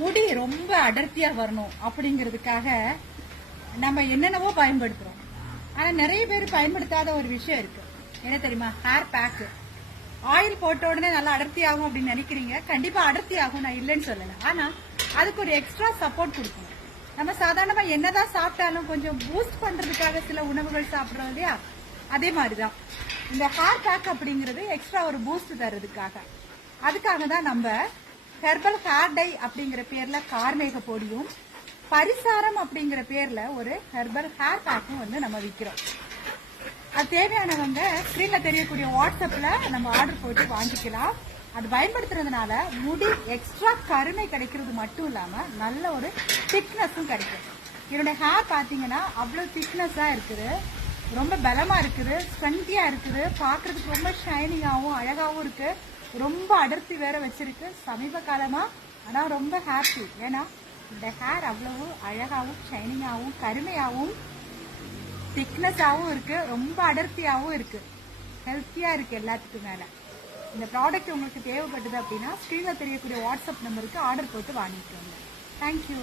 முடி ரொம்ப அடர்த்தியா வரணும் அப்படிங்கிறதுக்காக நம்ம என்னென்னவோ பயன்படுத்துறோம். ஆனா நிறைய பேர் பயன்படுத்தாத ஒரு விஷயம் இருக்கு. என்ன தெரியுமா? Hair pack. ஆயில் போட்ட உடனே நல்லா அடர்த்தி ஆகும் அப்படின்னு நினைக்கிறீங்க. கண்டிப்பா அடர்த்தி ஆகும், நான் இல்லைன்னு சொல்லல. ஆனா அதுக்கு ஒரு எக்ஸ்ட்ரா சப்போர்ட் கொடுக்கணும். நம்ம சாதாரணமா என்னதான் சாப்பிட்டாலும் கொஞ்சம் பூஸ்ட் பண்றதுக்காக சில உணவுகள் சாப்பிடுறோம் இல்லையா? அதே மாதிரிதான் இந்த ஹேர் பேக் அப்படிங்கிறது எக்ஸ்ட்ரா ஒரு பூஸ்ட் தர்றதுக்காக. அதுக்காக தான் நம்ம ஹெர்பல் ஹேர் டை அப்படிங்கிற பேர்ல கார்மேக பொடியும் பரிசாரம் அப்படிங்கிற பேர்ல ஒரு ஹெர்பல் ஹேர் பேக்கும் நம்ம விற்கிறோம். அது தேவையானவங்க ஸ்கிரீன்ல தெரியக்கூடிய வாட்ஸ்அப்ல நம்ம ஆர்டர் போட்டு வாங்கிக்கலாம். அது பயன்படுத்துறதுனால முடி எக்ஸ்ட்ரா கருமை கிடைக்கிறது மட்டும் இல்லாம நல்ல ஒரு திக்னஸும் கிடைக்கும். என்னோட ஹேர் பாத்தீங்கன்னா அவ்வளவு திக்னஸா இருக்குது, ரொம்ப பலமா இருக்குது, ஸ்பஞ்சியா இருக்குது, பாக்குறதுக்கு ரொம்ப ஷைனிங்காவும் அழகாவும் இருக்கு. ரொம்ப அடர்த்தி வேற வச்சிருக்கு சமீப காலமா. ஆனா ரொம்ப ஹாப்பி. ஏன்னா இந்த ஹேர் அவ்வளவு அழகாவும் ஷைனிங்காவும் கருமையாவும் திக்னஸாவும் இருக்கு, ரொம்ப அடர்த்தியாவும் இருக்கு, ஹெல்த்தியா இருக்கு எல்லாத்துக்கும் மேல. இந்த ப்ராடக்ட் உங்களுக்கு தேவைப்பட்டது அப்படின்னா ஸ்கிரீன்ல தெரியக்கூடிய வாட்ஸ்அப் நம்பருக்கு ஆர்டர் போட்டு வாங்கிக்கோங்க. தேங்க்யூ.